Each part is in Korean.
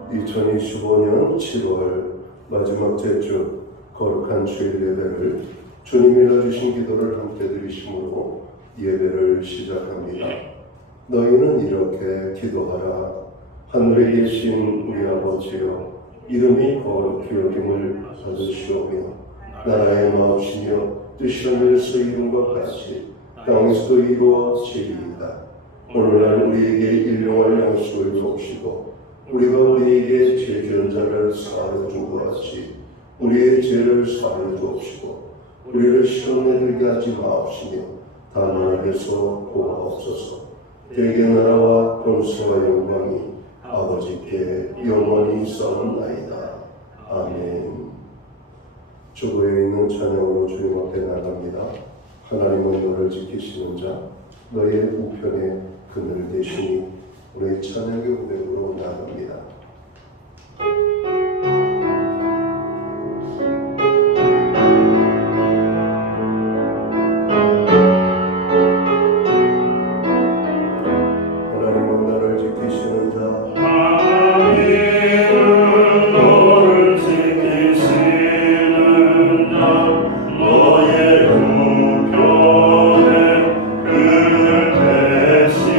2025년 7월 마지막 제주 거룩한 주일 예배를 주님이 일러주신 기도를 함께 드리심으로 예배를 시작합니다. 너희는 이렇게 기도하라. 하늘에 계신 우리 아버지여, 이름이 거룩히 여김을 받으시오며 나라의 마옵시며 뜻이 하늘에서 이룬 것 같이 땅에서도 이루어지리이다. 오늘날 우리에게 일용할 양식을 주옵시고 우리가 우리에게 죄 지은 자를 사하여 준 것 같이 우리의 죄를 사하여 주옵시고 우리를 시험에 들게 하지 마옵시며 다만 악에서 구하옵소서. 대개 나라와 권세와 영광이 아버지께 영원히 있사옵나이다. 아멘. 주보에 있는 찬양으로 주님 앞에 나갑니다. 하나님은 너를 지키시는 자, 너의 우편에 그늘 되시니. 우리 찬양의 고백으로 나갑니다. 하나님은 나를 지키시는 자, 하나님은 너를 지키시는 자, 너의 우편에 그늘 되시니.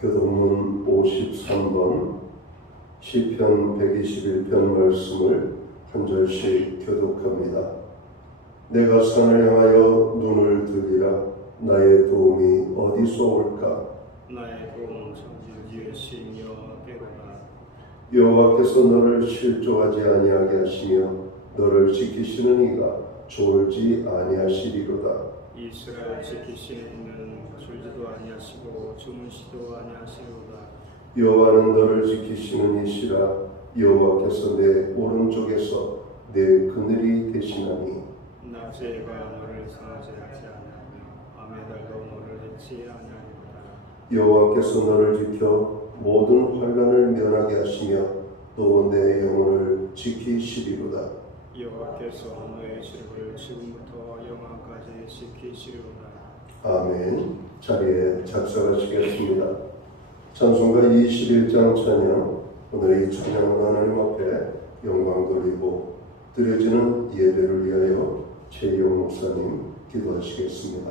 교동문 53번 시편 121편 말씀을 한 절씩 교독합니다. 내가 산을 향하여 눈을 들리라. 나의 도움이 어디서 올까? 나의 도움은 천지 위에 신 여호와께로다. 여호와께서 너를 실족하지 아니하게 하시며 너를 지키시는 이가 졸지 아니하시리로다. 이스라엘 지키시는 이는 졸지도 아니하시고 주무시도 아니하시리로다. 여호와는 너를 지키시는 이시라. 여호와께서 내 오른쪽에서 내 그늘이 되시나니. 낮에가 너를 상하지 아니하며 밤의 달도 너를 해치 아니하리로다. 여호와께서 너를 지켜 모든 환난을 면하게 하시며 또 내 영혼을 지키시리로다. 여호와께서 너의 실을 지금부터 영원까지 지키시리로다. 아멘. 자리에 작사하시겠습니다. 찬송가 21장 찬양. 오늘 이 찬양을 하나님 앞에 영광 돌리고 드려지는 예배를 위하여 최희용 목사님 기도하시겠습니다.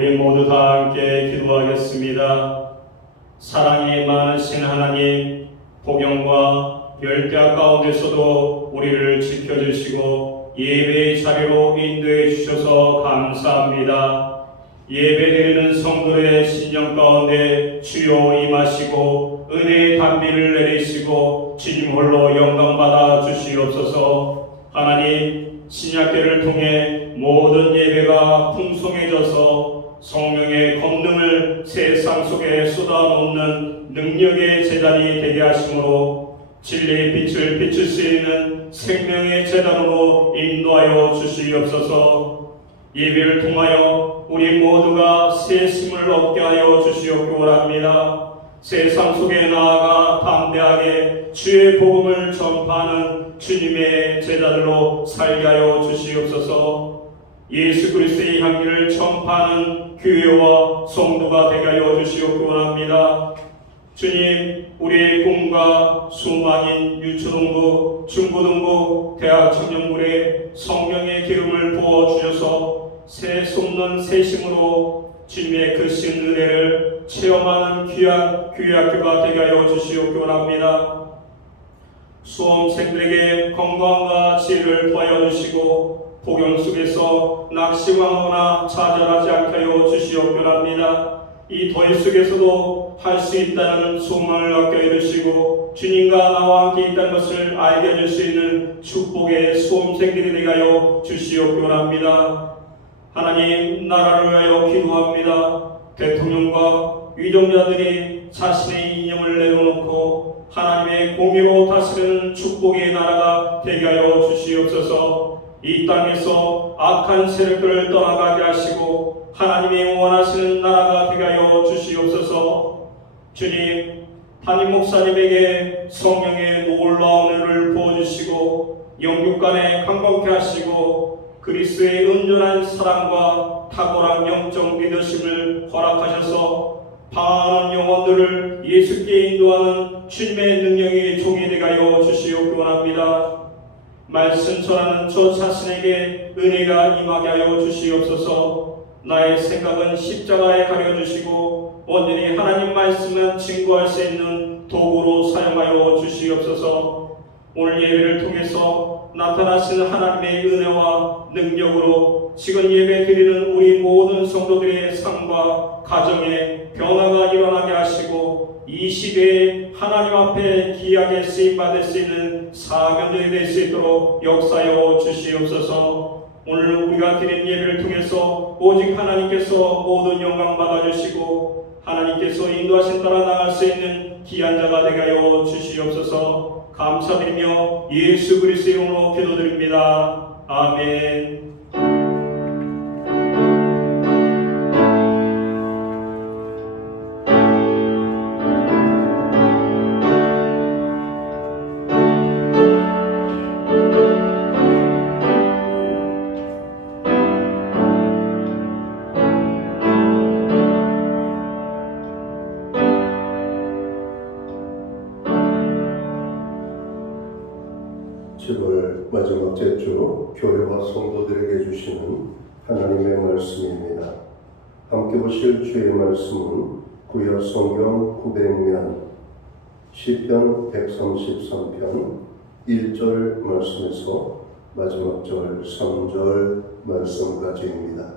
우리 모두 다 함께 기도하겠습니다. 사랑이 많으신 하나님, 복영과 열대야 가운데서도 우리를 지켜주시고 예배의 자리로 인도해 주셔서 감사합니다. 예배드리는 성도의 신령 가운데 주여 임하시고 은혜의 단비를 내리시고 주님 홀로 영광받아 주시옵소서. 하나님, 신약계를 통해 모든 예배가 풍성해져서 성령의 권능을 세상 속에 쏟아놓는 능력의 제단이 되게 하심으로 진리의 빛을 비출 수 있는 생명의 제단으로 인도하여 주시옵소서. 예배를 통하여 우리 모두가 새 힘을 얻게 하여 주시옵기 원합니다. 세상 속에 나아가 담대하게 주의 복음을 전파하는 주님의 제자들로 살게 하여 주시옵소서. 예수 그리스도의 향기를 전파하는 교회와 성도가 되게 하여 주시옵기 원합니다. 주님, 우리의 꿈과 수많은 유초등부, 중고등부, 대학 청년부에 성령의 기름을 부어주셔서 새 쏟는 새심으로 주님의 크신 은혜를 체험하는 귀한 교회학교가 되게 하여 주시옵기 원합니다. 수험생들에게 건강과 지혜를 더하여 주시고 복용 속에서 낙심하거나 좌절하지 않게 하여 주시옵기 원합니다. 이 더위 속에서도 할 수 있다는 소망을 갖게 해주시고 주님과 나와 함께 있다는 것을 알게 해줄 수 있는 축복의 수험생들이 되게 하여 주시옵기 원합니다. 하나님, 나라를 위하여 기도합니다. 대통령과 위정자들이 자신의 이념을 내려놓고 하나님의 공의로 다스리는 축복의 나라가 되게 하여 주시옵소서. 이 땅에서 악한 세력들을 떠나가게 하시고 하나님이 원하시는 나라가 되게 하여 주시옵소서. 주님, 담임 목사님에게 성령의 놀라운 은혜를 부어주시고 영육간에 강건케 하시고 그리스도의 온전한 사랑과 탁월한 영적 리더십을 허락하셔서 방황하는 영혼들을 예수께 인도하는 주님의 능력이 종이 되게 하여 주시옵기 원합니다. 말씀 전하는 저 자신에게 은혜가 임하게 하여 주시옵소서. 나의 생각은 십자가에 가려주시고 온전히 하나님 말씀만 증거할 수 있는 도구로 사용하여 주시옵소서. 오늘 예배를 통해서 나타나시는 하나님의 은혜와 능력으로 지금 예배 드리는 우리 모든 성도들의 삶과 가정에 변화가 일어나게 하시고 이 시대에 하나님 앞에 귀하게 쓰임받을 수 있는 사명들이 될 수 있도록 역사하여 주시옵소서. 오늘 우리가 드린 예배를 통해서 오직 하나님께서 모든 영광 받아주시고 하나님께서 인도하신 따라 나갈 수 있는 귀한 자가 되게 하여 주시옵소서. 감사드리며 예수 그리스도의 이름으로 기도드립니다. 아멘. 마지막 제주 교회와 성도들에게 주시는 하나님의 말씀입니다. 함께 보실 주의 말씀은 구약 성경 900면 시편 133편 1절 말씀에서 마지막 절 3절 말씀까지입니다.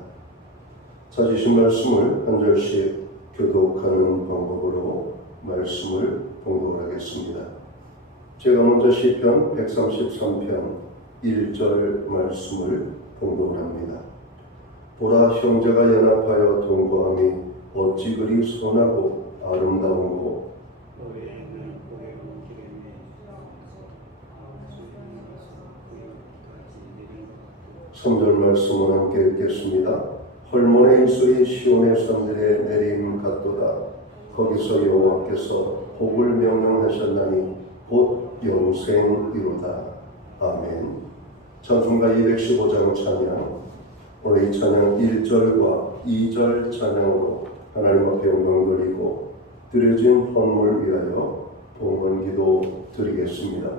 찾으신 말씀을 한 절씩 교독하는 방법으로 말씀을 봉독하겠습니다. 제가 먼저 시편 133편 1절 말씀을 봉독합니다. 보라, 형제가 연합하여 동거함이 어찌 그리 선하고 아름다운고 성절 말씀을 함께 읽겠습니다. 헐몬의 인수이 시온의 산들에 내림 같도다. 거기서 여호와께서 복을 명령하셨나니 곧 영생이로다. 아멘. 찬송가 215장 찬양. 오늘 이 찬양 1절과 2절 찬양으로 하나님 앞에 영광 돌리고 드려진 헌물 위하여 봉헌 기도 드리겠습니다.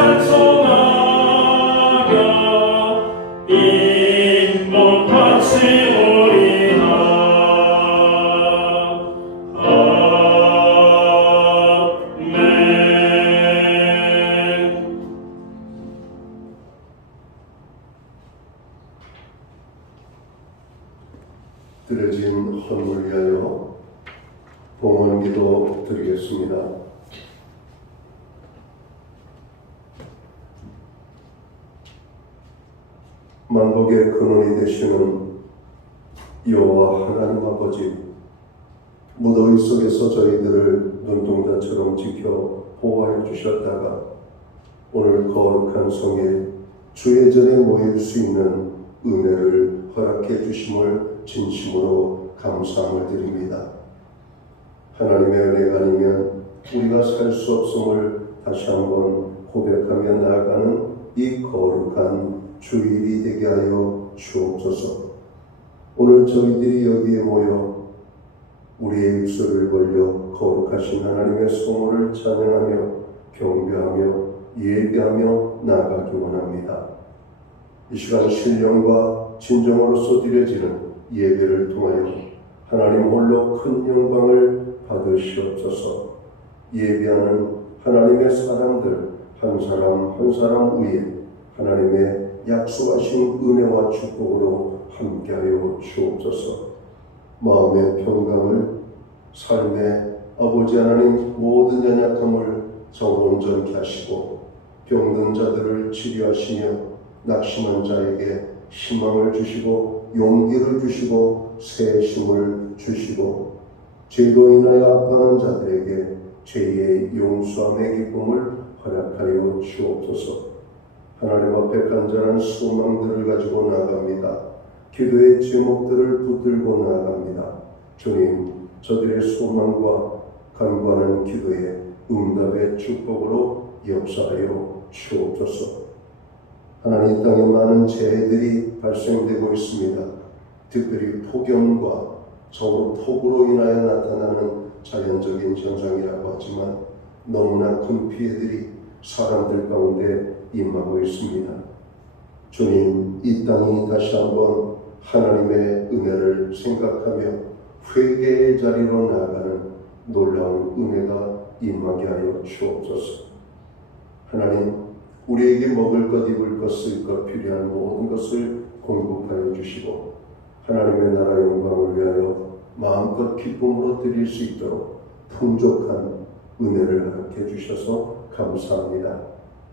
찬송하며 인복 바치오리다. 아멘. 드려진 헌물 위하여 봉헌기도 드리겠습니다. 만복의 근원이 되시는 여호와 하나님 아버지, 무더위 속에서 저희들을 눈동자처럼 지켜 보호하여 주셨다가 오늘 거룩한 성일 주의 전에 모일 수 있는 은혜를 허락해 주심을 진심으로 감사함을 드립니다. 하나님의 은혜가 아니면 우리가 살 수 없음을 다시 한번 고백하며 나아가는 이 거룩한 주일이 되게 하여 주옵소서. 오늘 저희들이 여기에 모여 우리의 입술을 벌려 거룩하신 하나님의 성호를 찬양하며 경배하며 예배하며 나아가기 원합니다. 이 시간 신령과 진정으로서 드려지는 예배를 통하여 하나님 홀로 큰 영광을 받으시옵소서. 예배하는 하나님의 사람들 한 사람 한 사람 위에 하나님의 약속하신 은혜와 축복으로 함께하여 주옵소서. 마음의 평강을, 삶의 아버지 하나님 모든 연약함을 온전케 하시고 병든 자들을 치료하시며 낙심한 자에게 희망을 주시고 용기를 주시고 새 힘을 주시고 죄로 인하여 아파하는 자들에게 죄의 용서함의 기쁨을 허락하여 주옵소서. 하나님 앞에 간절한 소망들을 가지고 나아갑니다. 기도의 제목들을 붙들고 나아갑니다. 주님, 저들의 소망과 간구하는 기도의 응답의 축복으로 역사하여 주옵소서. 하나님, 이 땅에 많은 재해들이 발생되고 있습니다. 특별히 폭염과 폭우로 인하여 나타나는 자연적인 현상이라고 하지만 너무나 큰 피해들이 사람들 가운데 임하고 있습니다. 주님, 이 땅이 다시 한번 하나님의 은혜를 생각하며 회개의 자리로 나아가는 놀라운 은혜가 임하게 하여 주옵소서. 하나님, 우리에게 먹을 것, 입을 것, 쓸 것, 필요한 모든 것을 공급하여 주시고 하나님의 나라 영광을 위하여 마음껏 기쁨으로 드릴 수 있도록 풍족한 은혜를 허락해 주셔서 감사합니다.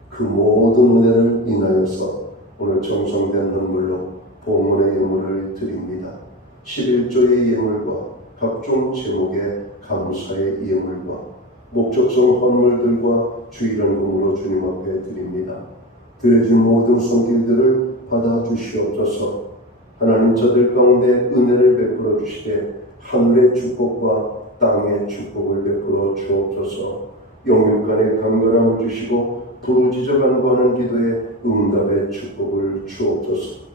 그 모든 은혜를 인하여서 오늘 정성된 헌물로 봉헌의 예물을 드립니다. 11조의 예물과 각종 제목의 감사의 예물과 목적성 헌물들과 주일헌금으로 주님 앞에 드립니다. 드려진 모든 손길들을 받아주시옵소서. 하나님, 저들 가운데 은혜를 베풀어 주시되 하늘의 축복과 땅의 축복을 베풀어 주옵소서. 영육간의 강건함을 주시고 부르짖어 간구하는 기도에 응답의 축복을 주옵소서.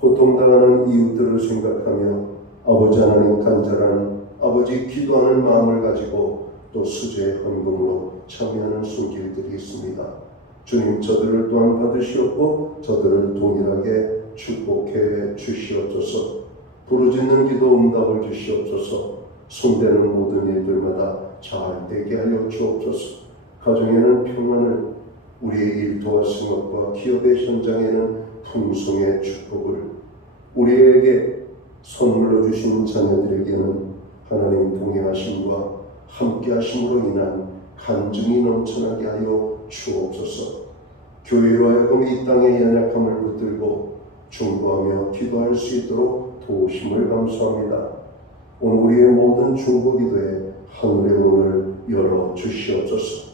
고통당하는 이웃들을 생각하며 아버지 하나님 간절한 아버지 기도하는 마음을 가지고 또 수제 헌금으로 참여하는 손길들이 있습니다. 주님, 저들을 또한 받으시옵고 저들을 동일하게 축복해 주시옵소서. 부르짖는 기도 응답을 주시옵소서. 손대는 모든 일들마다 잘 되게 하여 주옵소서. 가정에는 평안을, 우리의 일터와 생업과 기업의 현장에는 풍성의 축복을, 우리에게 선물로 주신 자녀들에게는 하나님 동행하심과 함께하심으로 인한 간증이 넘쳐나게 하여 주옵소서. 교회로 하여금 이 땅의 연약함을 붙들고 중보하며 기도할 수 있도록 도우심을 감사합니다. 오늘 우리의 모든 중보기도에 하늘의 문을 열어 주시옵소서.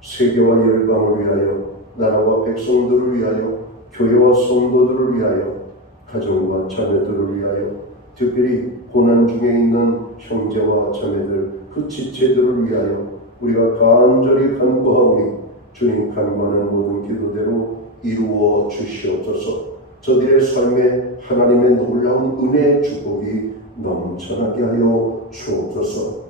세계와 열방을 위하여, 나라와 백성들을 위하여, 교회와 성도들을 위하여, 가정과 자녀들을 위하여, 특별히 고난 중에 있는 형제와 자매들, 그 지체들을 위하여 우리가 간절히 간구하오니 주님, 간구하는 모든 기도대로 이루어 주시옵소서. 저들의 삶에 하나님의 놀라운 은혜의 축복이 넘쳐나게 하여 주옵소서.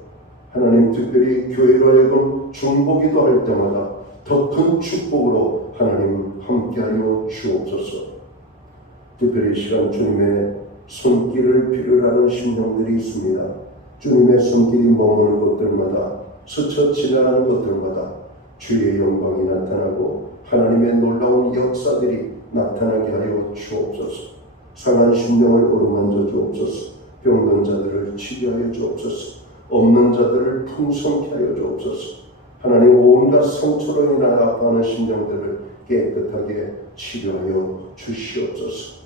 하나님, 특별히 교회로 하여금 중보기도 할 때마다 더 큰 축복으로 하나님 특별히 이 시간 주님의 손길을 필요로 심령들이 있습니다. 주님의 손길이 머무는 곳들마다 스쳐 지나가는 곳들마다 주의 영광이 나타나고 하나님의 놀라운 역사들이 나타나게 하여 주옵소서. 상한 심령을 어루만져 주옵소서. 병든 자들을 치료하여 주옵소서. 없는 자들을 풍성케 하여 주옵소서. 하나님 온갖 상처로 인하여 아파하는 심령들을 깨끗하게 치료하여 주시옵소서.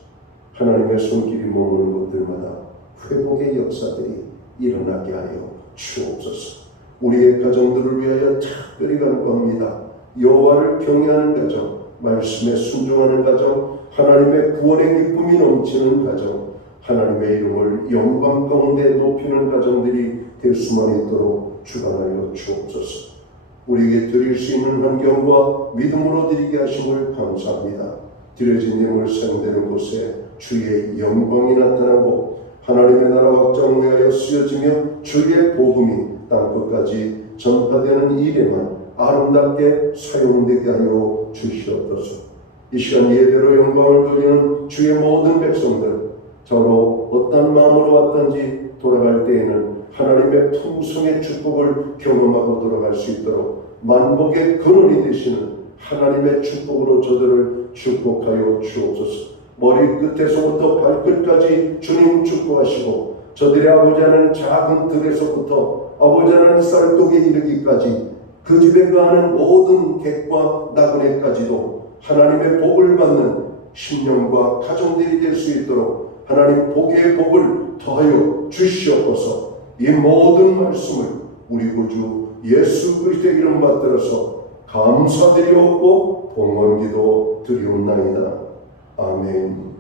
하나님의 손길이 머무는 곳들마다 회복의 역사들이 일어나게 하여 주옵소서. 우리의 가정들을 위하여 특별히 간구합니다. 여호와를 경외하는 가정, 말씀에 순종하는 가정, 하나님의 구원의 기쁨이 넘치는 가정, 하나님의 이름을 영광 가운데 높이는 가정들이 될 수만 있도록 주관하여 주옵소서. 우리에게 드릴 수 있는 환경과 믿음으로 드리게 하심을 감사합니다. 드려진 예물 사용되는 곳에 주의 영광이 나타나고 하나님의 나라 확장을 위하여 쓰여지며 주의 복음이 땅끝까지 전파되는 일에만 아름답게 사용되게 하여 주시옵소서. 이 시간 예배로 영광을 돌리는 주의 모든 백성들, 저로 어떤 마음으로 왔든지 돌아갈 때에는 하나님의 풍성의 축복을 경험하고 돌아갈 수 있도록 만복의 근원이 되시는 하나님의 축복으로 저들을 축복하여 주옵소서. 머리 끝에서부터 발끝까지 주님 축복하시고 저들의 아버지 하는 작은 들에서부터 아버지 하는 쌀독에 이르기까지 그 집에 거하는 모든 객과 나그네까지도 하나님의 복을 받는 신령과 가정들이 될 수 있도록 하나님 복의 복을 더하여 주시옵소서. 이 모든 말씀을 우리 구주 예수 그리스도의 이름 받들어서 감사드리옵고 봉헌기도 드리옵나이다. 아멘.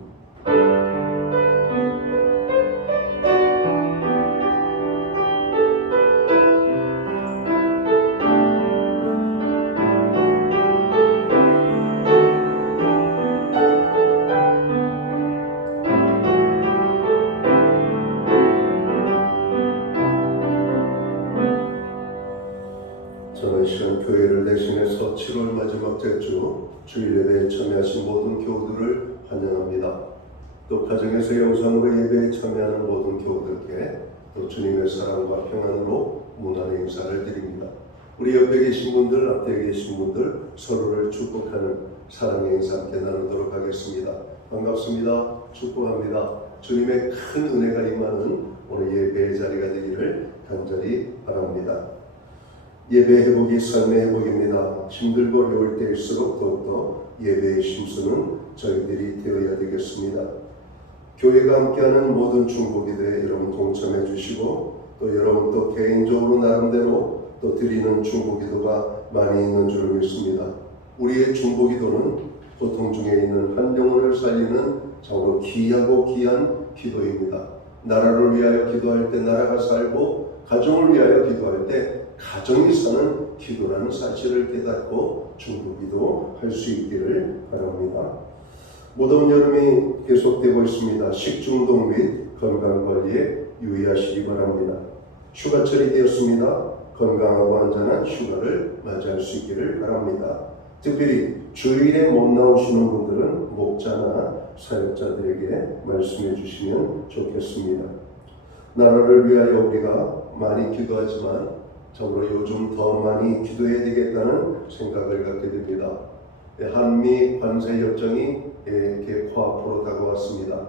저는 시간 교회를 대신해서 7월 마지막 주 주일 예배에 참여하신 모든 교우들을 환영합니다. 또 가정에서 영상으로 예배에 참여하는 모든 교우들께 또 주님의 사랑과 평안으로 문안의 인사를 드립니다. 우리 옆에 계신 분들, 앞에 계신 분들 서로를 축복하는 사랑의 인사 함께 나누도록 하겠습니다. 반갑습니다. 축복합니다. 주님의 큰 은혜가 임하는 오늘 예배의 자리가 되기를 간절히 바랍니다. 예배 회복이 삶의 회복입니다. 힘들고 어려울 때일수록 더욱더 예배의 심수는 저희들이 되어야 되겠습니다. 교회가 함께하는 모든 중보기도에 여러분 동참해 주시고 또 여러분 또 개인적으로 나름대로 또 드리는 중보기도가 많이 있는 줄 믿습니다. 우리의 중보기도는 고통 중에 있는 한 영혼을 살리는 정말 귀하고 귀한 기도입니다. 나라를 위하여 기도할 때 나라가 살고 가정을 위하여 기도할 때 가정이 사는 기도라는 사실을 깨닫고 중보기도 할 수 있기를 바랍니다. 무더운 여름이 계속되고 있습니다. 식중독 및 건강관리에 유의하시기 바랍니다. 휴가철이 되었습니다. 건강하고 안전한 휴가를 맞이할 수 있기를 바랍니다. 특별히 주일에 못 나오시는 분들은 목자나 사역자들에게 말씀해 주시면 좋겠습니다. 나라를 위하여 우리가 많이 기도하지만 정말 요즘 더 많이 기도해야 되겠다는 생각을 갖게 됩니다. 한미 관세 협정이 이렇게 코앞으로 다가왔습니다.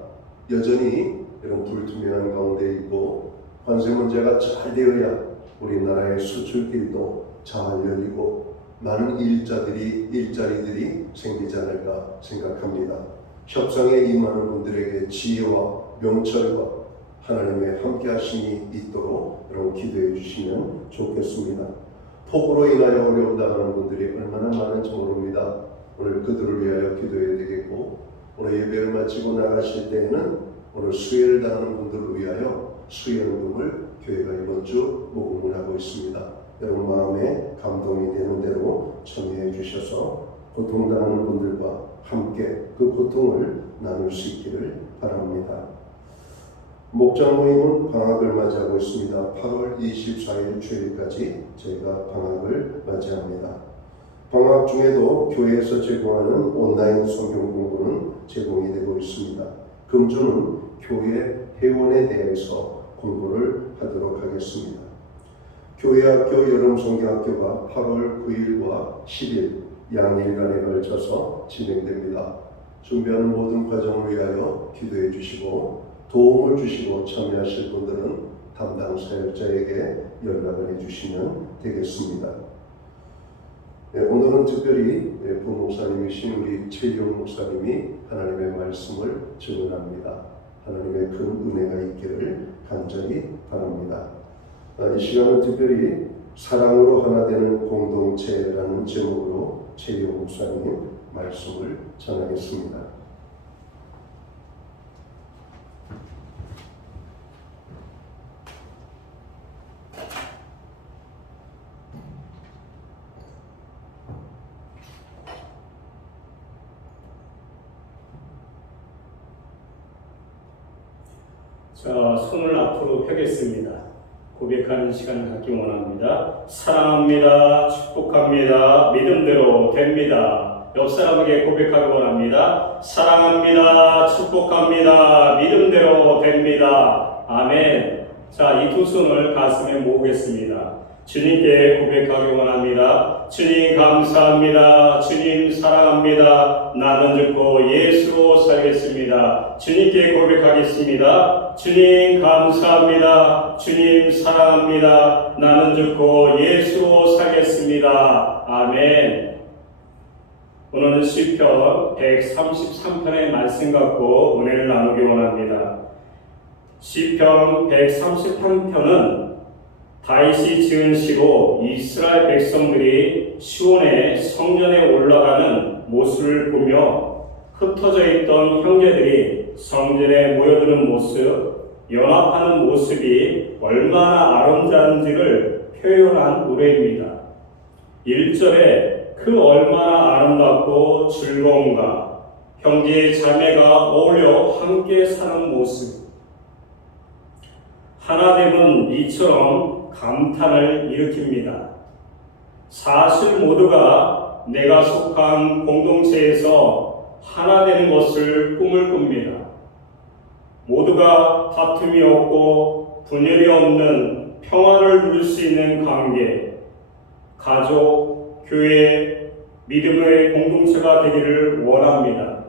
여전히 이런 불투명한 가운데 있고 관세 문제가 잘 되어야 우리나라의 수출길도 잘 열리고 많은 일자리들이 생기지 않을까 생각합니다. 협상에 임하는 분들에게 지혜와 명철과 하나님의 함께 하심이 있도록 여러분 기도해 주시면 좋겠습니다. 폭우로 인하여 어려움 당하는 분들이 얼마나 많은지 모릅니다. 오늘 그들을 위하여 기도해야 되겠고 오늘 예배를 마치고 나가실 때에는 오늘 수혜를 당하는 분들을 위하여 수혜연금을 교회가 이번 주 모금을 하고 있습니다. 여러분 마음에 감동이 되는 대로 참여해 주셔서 고통당하는 분들과 함께 그 고통을 나눌 수 있기를 바랍니다. 목자 모임은 방학을 맞이하고 있습니다. 8월 24일 주일까지 저희가 방학을 맞이합니다. 방학 중에도 교회에서 제공하는 온라인 성경 공부는 제공이 되고 있습니다. 금주는 교회 회원에 대해서 공부를 하도록 하겠습니다. 교회학교 여름성경학교가 8월 9일과 10일 양일간에 걸쳐서 진행됩니다. 준비하는 모든 과정을 위하여 기도해 주시고 도움을 주시고 참여하실 분들은 담당 사역자에게 연락을 해주시면 되겠습니다. 오늘은 특별히 부목사님이신 우리 최영 목사님이 하나님의 말씀을 증언합니다. 하나님의 큰 은혜가 있기를 간절히 바랍니다. 이 시간은 특별히 사랑으로 하나 되는 공동체라는 제목으로 최영 목사님 말씀을 전하겠습니다. 자, 손을 앞으로 펴겠습니다. 고백하는 시간을 갖기 원합니다. 사랑합니다. 축복합니다. 믿음대로 됩니다. 옆 사람에게 고백하기 원합니다. 사랑합니다. 축복합니다. 믿음대로 됩니다. 아멘. 자, 이 두 손을 가슴에 모으겠습니다. 주님께 고백하기 원합니다. 주님 감사합니다. 주님 사랑합니다. 나는 죽고 예수로 살겠습니다. 주님께 고백하겠습니다. 주님 감사합니다. 주님 사랑합니다. 나는 죽고 예수로 살겠습니다. 아멘. 오늘은 시편 133편의 말씀 갖고 은혜를 나누기 원합니다. 시편 133편은 다윗이 지은 시로 이스라엘 백성들이 시온의 성전에 올라가는 모습을 보며 흩어져 있던 형제들이 성전에 모여드는 모습, 연합하는 모습이 얼마나 아름다운지를 표현한 노래입니다. 1절에 그 얼마나 아름답고 즐거운가, 형제 자매가 어울려 함께 사는 모습. 하나됨은 이처럼 감탄을 일으킵니다. 사실 모두가 내가 속한 공동체에서 하나 되는 것을 꿈을 꿉니다. 모두가 다툼이 없고 분열이 없는 평화를 누릴 수 있는 관계, 가족, 교회, 믿음의 공동체가 되기를 원합니다.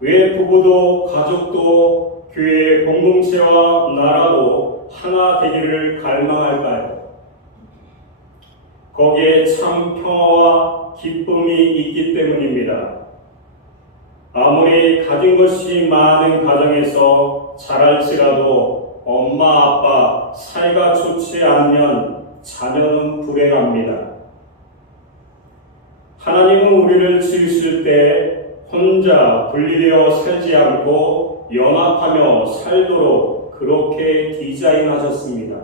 왜 부부도 가족도 교회 공동체와 나라도 하나 되기를 갈망할까요? 거기에 참 평화와 기쁨이 있기 때문입니다. 아무리 가진 것이 많은 가정에서 자랄지라도 엄마 아빠 사이가 좋지 않으면 자녀는 불행합니다. 하나님은 우리를 지으실 때 혼자 분리되어 살지 않고 연합하며 살도록 그렇게 디자인하셨습니다.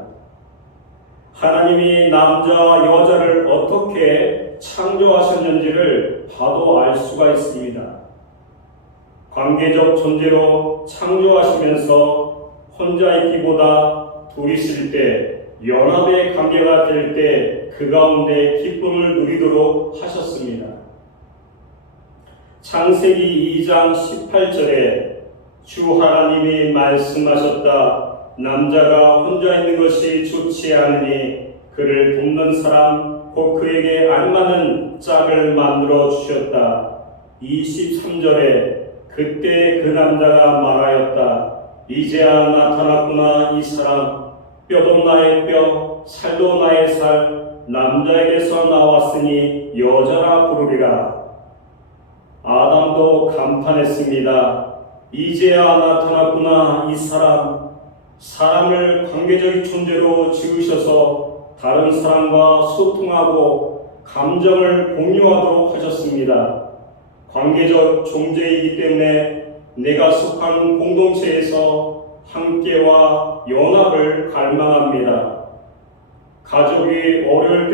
하나님이 남자와 여자를 어떻게 창조하셨는지를 봐도 알 수가 있습니다. 관계적 존재로 창조하시면서 혼자 있기보다 둘이 있을 때 연합의 관계가 될 때 그 가운데 기쁨을 누리도록 하셨습니다. 창세기 2장 18절에 주 하나님이 말씀하셨다. 남자가 혼자 있는 것이 좋지 않으니 그를 돕는 사람 곧 그에게 알맞는 짝을 만들어 주셨다. 23절에 그때 그 남자가 말하였다. 이제야 나타났구나 이 사람. 뼈도 나의 뼈, 살도 나의 살. 남자에게서 나왔으니 여자라 부르리라. 아담도 감탄했습니다. 이제야 나타났구나 이 사람. 사람을 관계적 존재로 지으셔서 다른 사람과 소통하고 감정을 공유하도록 하셨습니다. 관계적 존재이기 때문에 내가 속한 공동체에서 함께와 연합을 갈망합니다. 가족이 어려운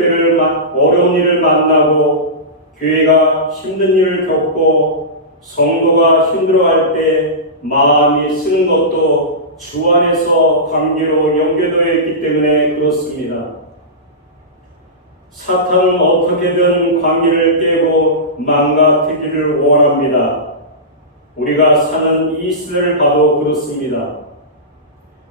일을 만나고 교회가 힘든 일을 겪고 성도가 힘들어할 때 마음이 쓰는 것도 주 안에서 관계로 연결되어 있기 때문에 그렇습니다. 사탄은 어떻게든 관계를 깨고 망가뜨리기를 원합니다. 우리가 사는 이 시대를 봐도 그렇습니다.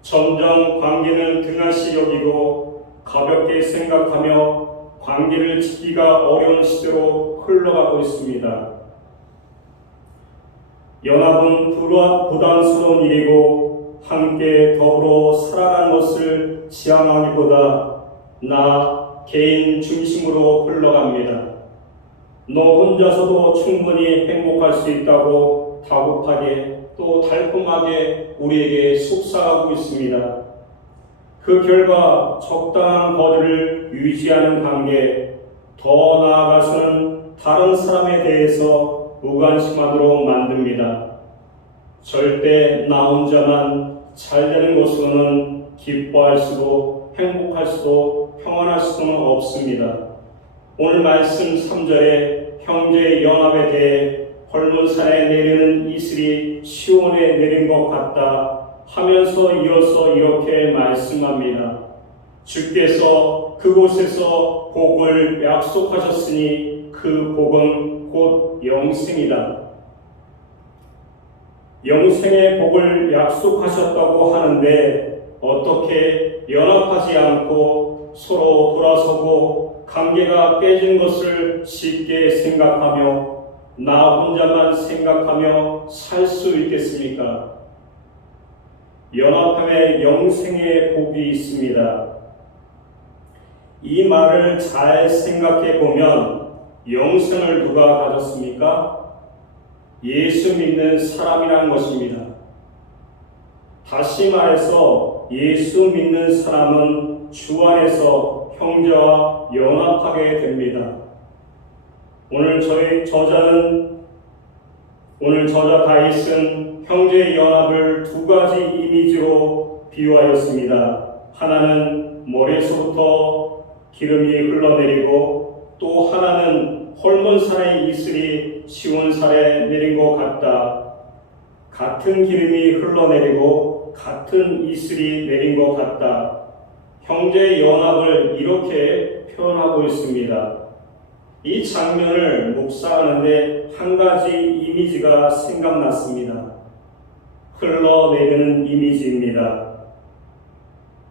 점점 관계는 등한시 여기고 가볍게 생각하며 관계를 지키기가 어려운 시대로 흘러가고 있습니다. 연합은 부담스러운 일이고 함께 더불어 살아가는 것을 지향하기보다 나 개인 중심으로 흘러갑니다. 너 혼자서도 충분히 행복할 수 있다고 다급하게 또 달콤하게 우리에게 속삭이고 있습니다. 그 결과 적당한 거리를 유지하는 관계, 더 나아가서는 다른 사람에 대해서 무관심하도록 만듭니다. 절대 나 혼자만 잘 되는 것으로는 기뻐할 수도 행복할 수도 평안할 수는 없습니다. 오늘 말씀 3절에 형제의 연합에 대해 헐몬산에 내리는 이슬이 시온에 내린 것 같다 하면서 이어서 이렇게 말씀합니다. 주께서 그곳에서 복을 약속하셨으니 그 복은 곧 영생이다. 영생의 복을 약속하셨다고 하는데 어떻게 연합하지 않고 서로 돌아서고 관계가 깨진 것을 쉽게 생각하며 나 혼자만 생각하며 살 수 있겠습니까? 연합함에 영생의 복이 있습니다. 이 말을 잘 생각해 보면 영생을 누가 가졌습니까? 예수 믿는 사람이라는 것입니다. 다시 말해서 예수 믿는 사람은 주 안에서 형제와 연합하게 됩니다. 오늘 저자 다윗은 형제의 연합을 두 가지 이미지로 비유하였습니다. 하나는 머리에서부터 기름이 흘러내리고 또 하나는 헐몬산의 이슬이 시온산에 내린 것 같다. 같은 기름이 흘러내리고 같은 이슬이 내린 것 같다. 형제의 연합을 이렇게 표현하고 있습니다. 이 장면을 묵상하는데 한 가지 이미지가 생각났습니다. 흘러내리는 이미지입니다.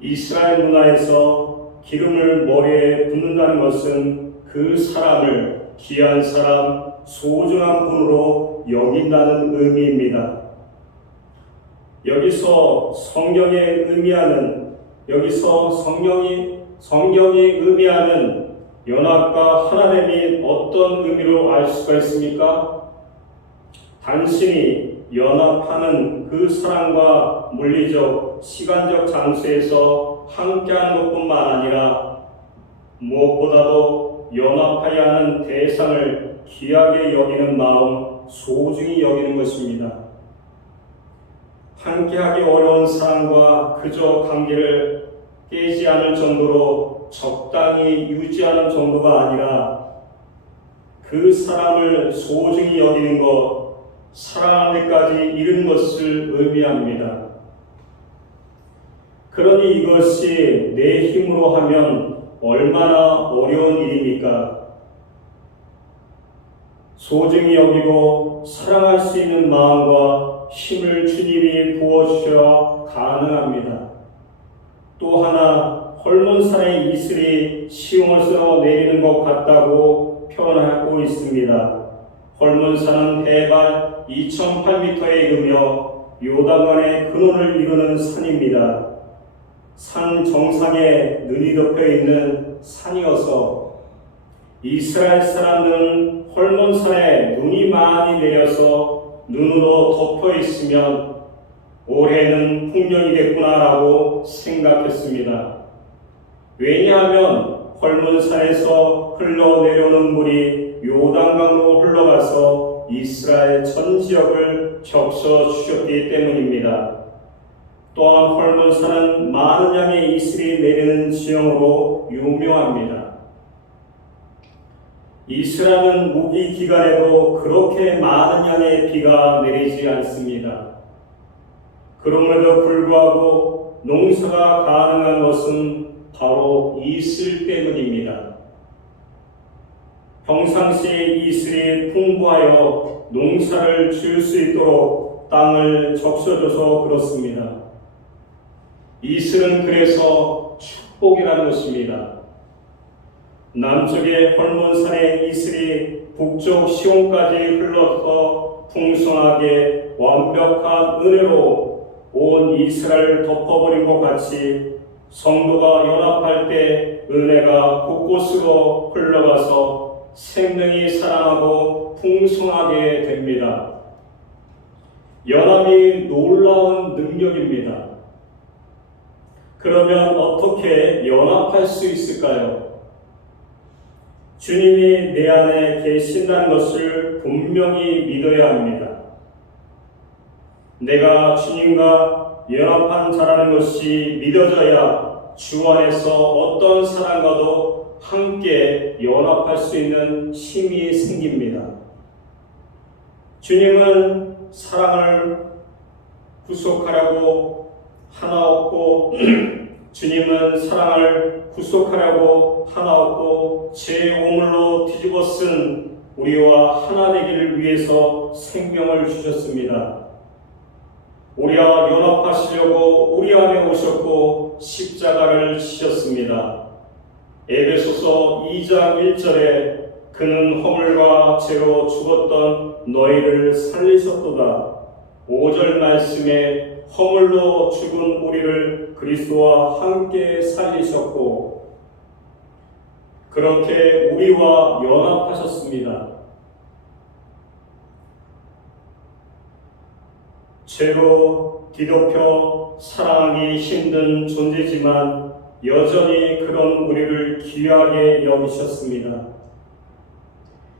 이스라엘 문화에서 기름을 머리에 붓는다는 것은 그 사람을 귀한 사람, 소중한 분으로 여긴다는 의미입니다. 여기서 성경이 의미하는 연합과 하나됨이 어떤 의미로 알 수가 있습니까? 단순히 연합하는 그 사람과 물리적, 시간적 장소에서 함께하는 것뿐만 아니라 무엇보다도 연합하여야 하는 대상을 귀하게 여기는 마음, 소중히 여기는 것입니다. 함께하기 어려운 사람과 그저 관계를 깨지 않을 정도로 적당히 유지하는 정도가 아니라 그 사람을 소중히 여기는 것, 사랑하는 데까지 이른 것을 의미합니다. 그러니 이것이 내 힘으로 하면 얼마나 어려운 일입니까? 소중히 여기고 사랑할 수 있는 마음과 힘을 주님이 부어주셔야 가능합니다. 또 하나 헐몬산의 이슬이 시온에서 내리는 것 같다고 표현하고 있습니다. 헐몬산은 해발 2008m에 이르며 요단강의 근원을 이루는 산입니다. 산 정상에 눈이 덮여 있는 산이어서 이스라엘 사람들은 헐몬산에 눈이 많이 내려서 눈으로 덮여 있으면 올해는 풍년이겠구나라고 생각했습니다. 왜냐하면 헐몬산에서 흘러내려오는 물이 요단강으로 흘러가서 이스라엘 전 지역을 적셔주셨기 때문입니다. 또한 헐몬산은 많은 양의 이슬이 내리는 지형으로 유명합니다. 이스라엘은 무기 기간에도 그렇게 많은 양의 비가 내리지 않습니다. 그럼에도 불구하고 농사가 가능한 것은 바로 이슬 때문입니다. 평상시에 이슬이 풍부하여 농사를 지을 수 있도록 땅을 적셔줘서 그렇습니다. 이슬은 그래서 축복이라는 것입니다. 남쪽의 헐몬산의 이슬이 북쪽 시온까지 흘러서 풍성하게 완벽한 은혜로 온 이스라엘을 덮어버린 것 같이 성도가 연합할 때 은혜가 곳곳으로 흘러가서 생명이 살아나고 풍성하게 됩니다. 연합이 놀라운 능력입니다. 그러면 어떻게 연합할 수 있을까요? 주님이 내 안에 계신다는 것을 분명히 믿어야 합니다. 내가 주님과 연합한 자라는 것이 믿어져야 주 안에서 어떤 사람과도 함께 연합할 수 있는 힘이 생깁니다. 주님은 사랑을 구속하려고 하나 없고 주님은 사랑을 구속하려고 하나 없고 제 오물로 뒤집어 쓴 우리와 하나 되기를 위해서 생명을 주셨습니다. 우리와 연합하시려고 우리 안에 오셨고 십자가를 지셨습니다. 에베소서 2장 1절에 그는 허물과 죄로 죽었던 너희를 살리셨도다. 5절 말씀에 허물로 죽은 우리를 그리스도와 함께 살리셨고 그렇게 우리와 연합하셨습니다. 죄로 뒤덮여 사랑하기 힘든 존재지만 여전히 그런 우리를 귀하게 여기셨습니다.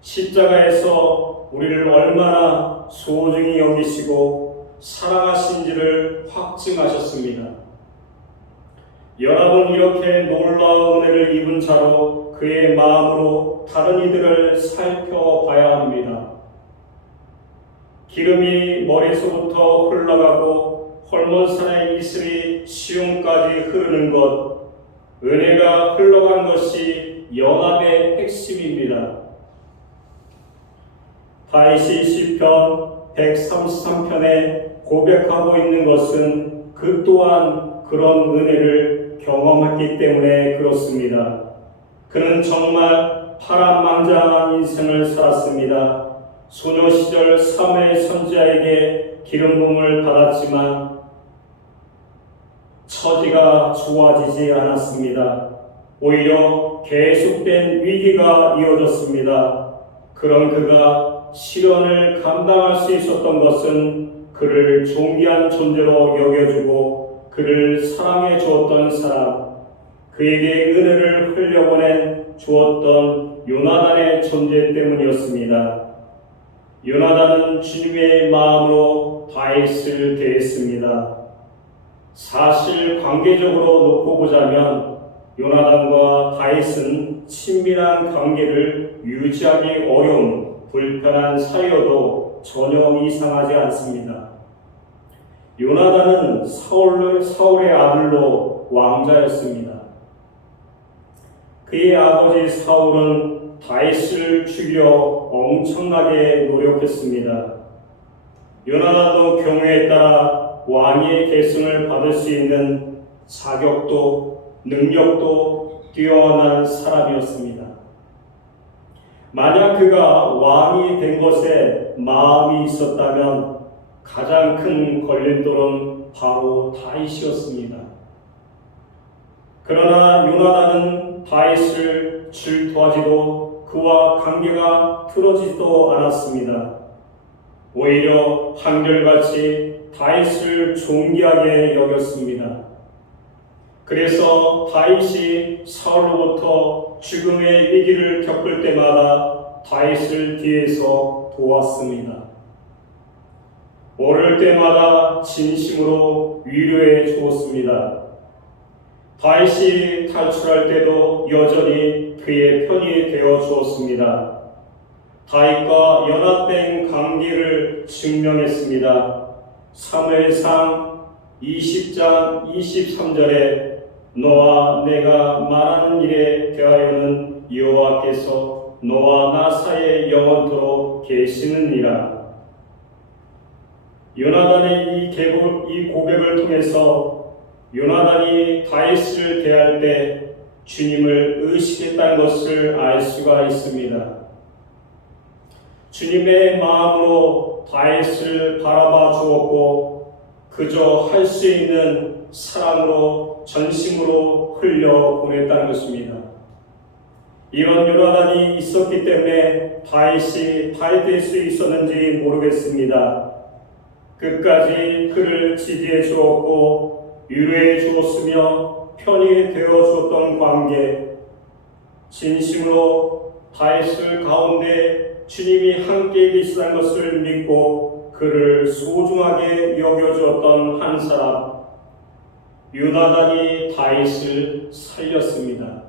십자가에서 우리를 얼마나 소중히 여기시고 사랑하신지를 확증하셨습니다. 연합은 이렇게 놀라운 은혜를 입은 자로 그의 마음으로 다른 이들을 살펴봐야 합니다. 기름이 머리에서부터 흘러가고 헐몬산의 이슬이 시온까지 흐르는 것, 은혜가 흘러가는 것이 연합의 핵심입니다. 다윗이 시편 133편에 고백하고 있는 것은 그 또한 그런 은혜를 경험했기 때문에 그렇습니다. 그는 정말 파란망장한 인생을 살았습니다. 소녀 시절 사무엘 선지자에게 기름 부음을 받았지만 처지가 좋아지지 않았습니다. 오히려 계속된 위기가 이어졌습니다. 그런 그가 시련을 감당할 수 있었던 것은 그를 존귀한 존재로 여겨주고 그를 사랑해 주었던 사람, 그에게 은혜를 흘려보내 주었던 요나단의 존재 때문이었습니다. 요나단은 주님의 마음으로 다윗을 대했습니다. 사실 관계적으로 놓고 보자면 요나단과 다윗은 친밀한 관계를 유지하기 어려운 불편한 사이여도 전혀 이상하지 않습니다. 요나단은 사울의 아들로 왕자였습니다. 그의 아버지 사울은 다윗을 죽이려 엄청나게 노력했습니다. 요나단도 경우에 따라 왕의 계승을 받을 수 있는 자격도 능력도 뛰어난 사람이었습니다. 만약 그가 왕이 된 것에 마음이 있었다면 가장 큰 걸림돌은 바로 다윗이었습니다. 그러나 요나단은 다윗을 질투하지도 그와 관계가 틀어지지도 않았습니다. 오히려 한결같이 다윗을 존귀하게 여겼습니다. 그래서 다윗이 사울로부터 죽음의 위기를 겪을 때마다 다윗을 뒤에서 도왔습니다. 어릴 때마다 진심으로 위로해 주었습니다. 다윗이 탈출할 때도 여전히 그의 편이 되어 주었습니다. 다윗과 연합된 관계를 증명했습니다. 사무엘상 20장 23절에 너와 내가 말하는 일에 대하여는 여호와께서 너와 나 사이에 영원토록 계시느니라. 요나단의 이 고백을 통해서 요나단이 다윗을 대할 때 주님을 의식했다는 것을 알 수가 있습니다. 주님의 마음으로 다윗을 바라봐 주었고 그저 할 수 있는 사랑으로 전심으로 흘려 보냈다는 것입니다. 이런 요나단이 있었기 때문에 다윗이 될 수 있었는지 모르겠습니다. 끝까지 그를 지지해 주었고 위로해 주었으며 편히 되어 주었던 관계, 진심으로 다윗을 가운데 주님이 함께 계시다는 것을 믿고 그를 소중하게 여겨주었던 한 사람, 요나단이 다윗을 살렸습니다.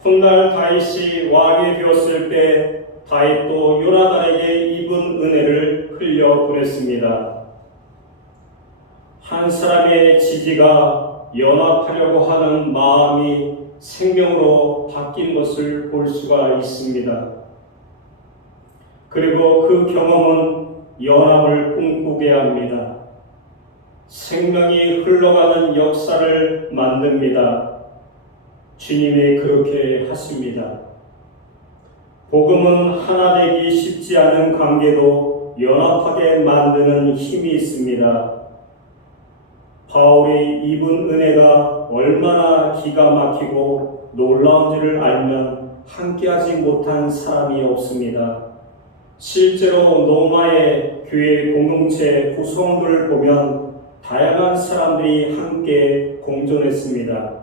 훗날 다윗이 왕이 되었을 때 다윗도 요나단에게 입은 은혜를 흘려 보냈습니다. 한 사람의 지지가 연합하려고 하는 마음이 생명으로 바뀐 것을 볼 수가 있습니다. 그리고 그 경험은 연합을 꿈꾸게 합니다. 생명이 흘러가는 역사를 만듭니다. 주님이 그렇게 하십니다. 복음은 하나 되기 쉽지 않은 관계도 연합하게 만드는 힘이 있습니다. 바울이 입은 은혜가 얼마나 기가 막히고 놀라운지를 알면 함께하지 못한 사람이 없습니다. 실제로 로마의 교회 공동체 구성들을 보면 다양한 사람들이 함께 공존했습니다.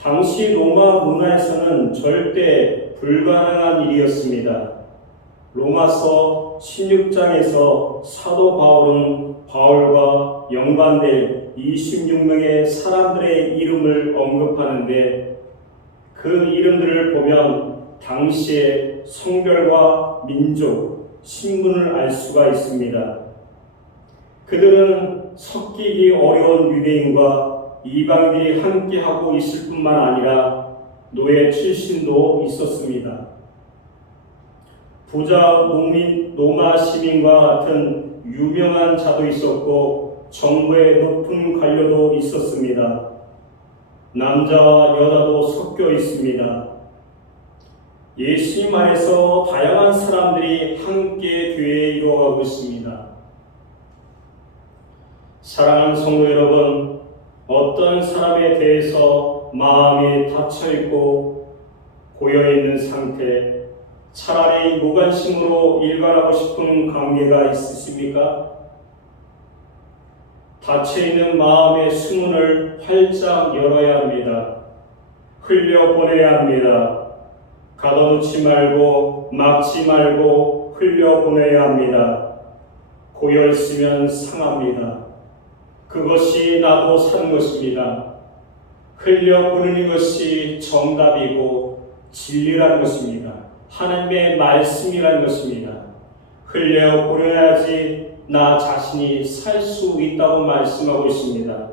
당시 로마 문화에서는 절대 불가능한 일이었습니다. 로마서 16장에서 사도 바울은 바울과 연관된 26명의 사람들의 이름을 언급하는데 그 이름들을 보면 당시의 성별과 민족, 신분을 알 수가 있습니다. 그들은 섞이기 어려운 유대인과 이방인들이 함께하고 있을 뿐만 아니라 노예 출신도 있었습니다. 부자 농민, 로마 시민과 같은 유명한 자도 있었고 정부의 높은 관료도 있었습니다. 남자와 여자도 섞여 있습니다. 예수님 안에서 다양한 사람들이 함께 교회에 이루어가고 있습니다. 사랑하는 성도 여러분, 어떤 사람에 대해서 마음이 닫혀있고 고여있는 상태, 차라리 무관심으로 일관하고 싶은 관계가 있으십니까? 닫혀있는 마음의 수문을 활짝 열어야 합니다. 흘려보내야 합니다. 가둬놓지 말고 막지 말고 흘려보내야 합니다. 고여있으면 상합니다. 그것이 나도 사는 것입니다. 흘려보내는 것이 정답이고 진리라는 것입니다. 하나님의 말씀이라는 것입니다. 흘려보내야지 나 자신이 살 수 있다고 말씀하고 있습니다.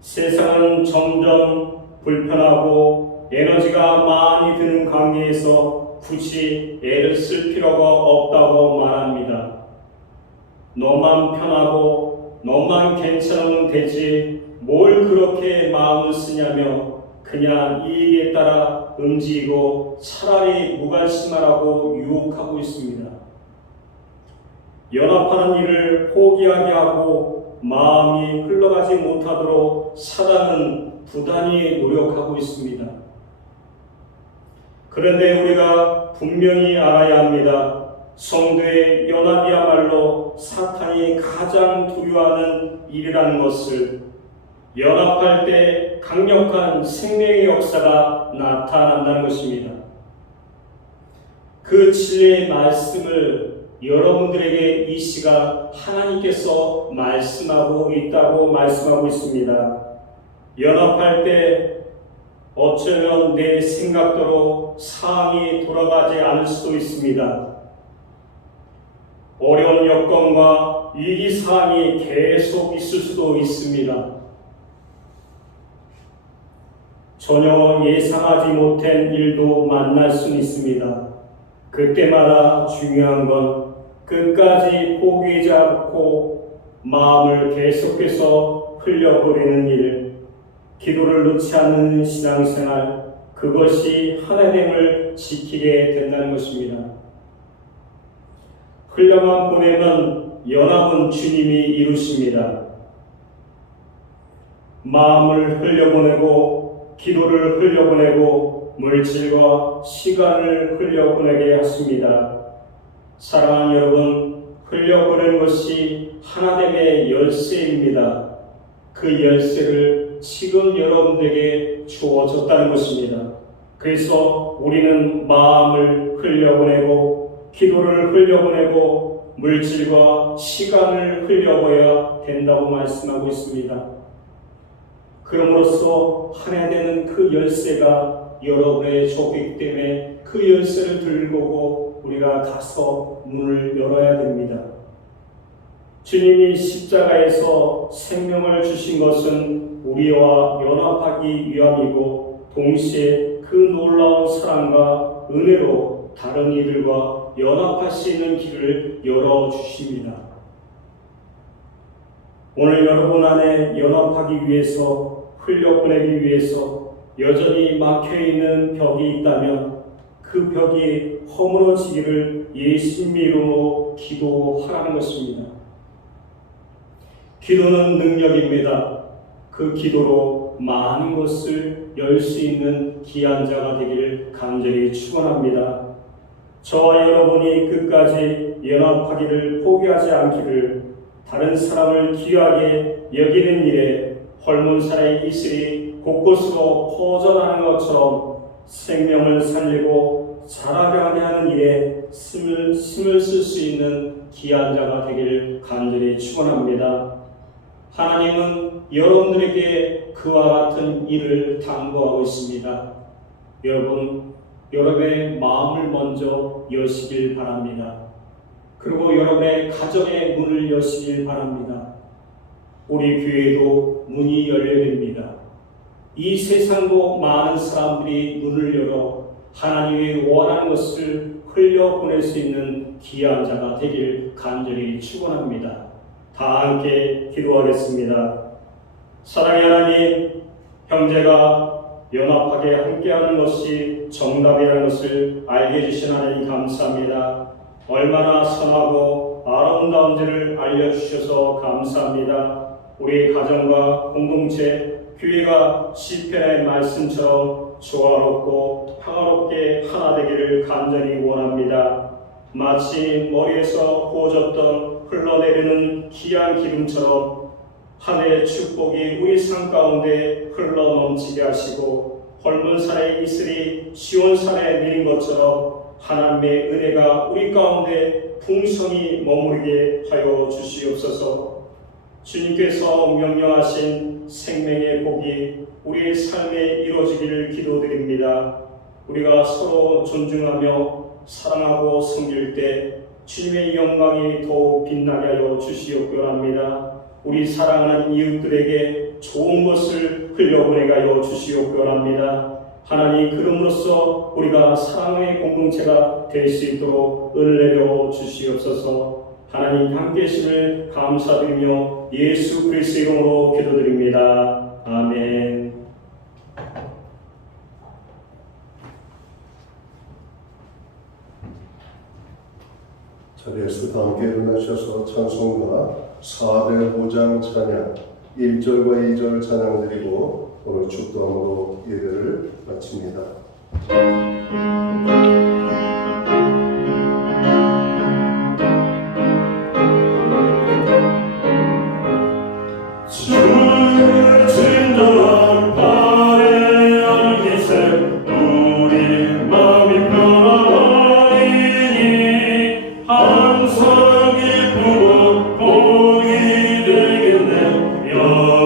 세상은 점점 불편하고 에너지가 많이 드는 관계에서 굳이 애를 쓸 필요가 없다고 말합니다. 너만 편하고 너만 괜찮으면 되지 뭘 그렇게 마음을 쓰냐며 그냥 이익에 따라 움직이고 차라리 무관심하라고 유혹하고 있습니다. 연합하는 일을 포기하게 하고 마음이 흘러가지 못하도록 사단은 부단히 노력하고 있습니다. 그런데 우리가 분명히 알아야 합니다. 성도의 연합이야말로 사탄이 가장 두려워하는 일이라는 것을, 연합할 때 강력한 생명의 역사가 나타난다는 것입니다. 그 진리의 말씀을 여러분들에게 이 시간 하나님께서 말씀하고 있다고 말씀하고 있습니다. 연합할 때 어쩌면 내 생각대로 상황이 돌아가지 않을 수도 있습니다. 어려운 여건과 위기 상황이 계속 있을 수도 있습니다. 전혀 예상하지 못한 일도 만날 수 있습니다. 그때마다 중요한 건 끝까지 포기하지 않고 마음을 계속해서 흘려버리는 일, 기도를 놓지 않는 신앙생활, 그것이 하나님을 지키게 된다는 것입니다. 흘려만 보내면 연합은 주님이 이루십니다. 마음을 흘려보내고 기도를 흘려보내고 물질과 시간을 흘려보내게 하십니다. 사랑하는 여러분, 흘려보내는 것이 하나님의 열쇠입니다. 그 열쇠를 지금 여러분들에게 주어졌다는 것입니다. 그래서 우리는 마음을 흘려보내고 기도를 흘려보내고 물질과 시간을 흘려보아야 된다고 말씀하고 있습니다. 그럼으로써 하나야 되는 그 열쇠가 여러분의 줬기 때문에 그 열쇠를 들고 우리가 가서 문을 열어야 됩니다. 주님이 십자가에서 생명을 주신 것은 우리와 연합하기 위함이고 동시에 그 놀라운 사랑과 은혜로 다른 이들과 연합할 수 있는 길을 열어주십니다. 오늘 여러분 안에 연합하기 위해서 흘려보내기 위해서 여전히 막혀있는 벽이 있다면 그 벽이 허물어지기를 예수님의 이름으로 기도하라는 것입니다. 기도는 능력입니다. 그 기도로 많은 것을 열 수 있는 귀한 자가 되기를 간절히 축원합니다. 저와 여러분이 끝까지 연합하기를 포기하지 않기를, 다른 사람을 귀하게 여기는 일에 헐문살의 이슬이 곳곳으로 퍼져나가는 것처럼 생명을 살리고 자라게 하는 일에 힘을 쓸 수 있는 귀한 자가 되기를 간절히 축원합니다. 하나님은 여러분들에게 그와 같은 일을 당부하고 있습니다. 여러분, 여러분의 마음을 먼저 여시길 바랍니다. 그리고 여러분의 가정의 문을 여시길 바랍니다. 우리 교회도 문이 열려야 됩니다. 이 세상도 많은 사람들이 문을 열어 하나님이 원하는 것을 흘려보낼 수 있는 귀한 자가 되길 간절히 축원합니다. 다 함께 기도하겠습니다. 사랑의 하나님, 형제가 연합하게 함께하는 것이 정답이라는 것을 알게 해주신 하나님 감사합니다. 얼마나 선하고 아름다운지를 알려주셔서 감사합니다. 우리 가정과 공동체, 교회가 시편의 말씀처럼 조화롭고 평화롭게 하나 되기를 간절히 원합니다. 마치 머리에서 부어졌던 흘러내리는 귀한 기름처럼 하늘의 축복이 우리 삶 가운데 흘러넘치게 하시고, 헐문산의 이슬이 시온산에 내린 것처럼 하나님의 은혜가 우리 가운데 풍성히 머무르게 하여 주시옵소서. 주님께서 명령하신 생명의 복이 우리의 삶에 이루어지기를 기도드립니다. 우리가 서로 존중하며 사랑하고 섬길 때 주님의 영광이 더욱 빛나게 하여 주시옵소서. 우리 사랑하는 이웃들에게 좋은 것을 흘려보내게 하여 주시옵소서. 하나님, 그럼으로써 우리가 사랑의 공동체가 될 수 있도록 은혜를 내려 주시옵소서. 하나님 함께 하심을 감사드리며 예수 그리스도의 이름으로 기도드립니다. 아멘. 자리에서 다 함께 일어나셔서 찬송가 405장 찬양 1절과 2절 찬양 드리고 오늘 축도함으로 예배를 마칩니다.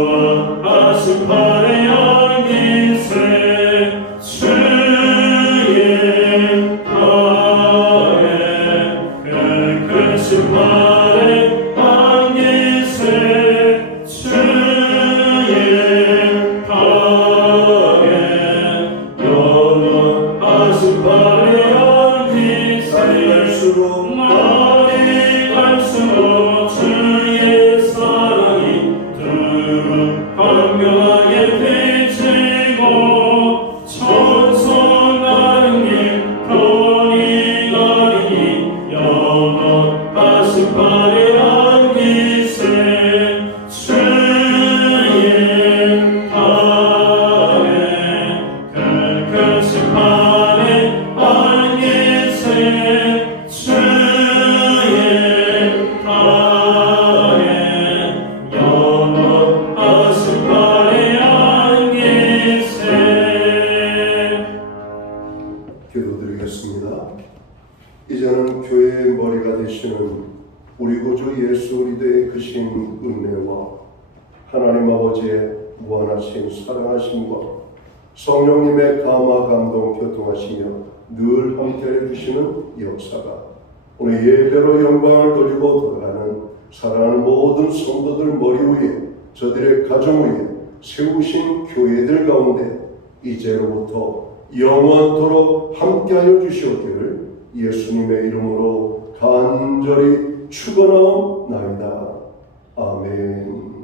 영원하신 발의 양기세 주 우리 구주 예수 그리스도의 크신 은혜와 하나님 아버지의 무한하신 사랑하심과 성령님의 감화 감동 교통하시며 늘 함께해 주시는 역사가 오늘 예배로 영광을 돌리고 돌아가는 사랑하는 모든 성도들 머리 위에 저들의 가정 위에 세우신 교회들 가운데 이제로부터 영원토록 함께하여 주시옵기를 예수님의 이름으로 간절히 축원하옵나이다. 아멘.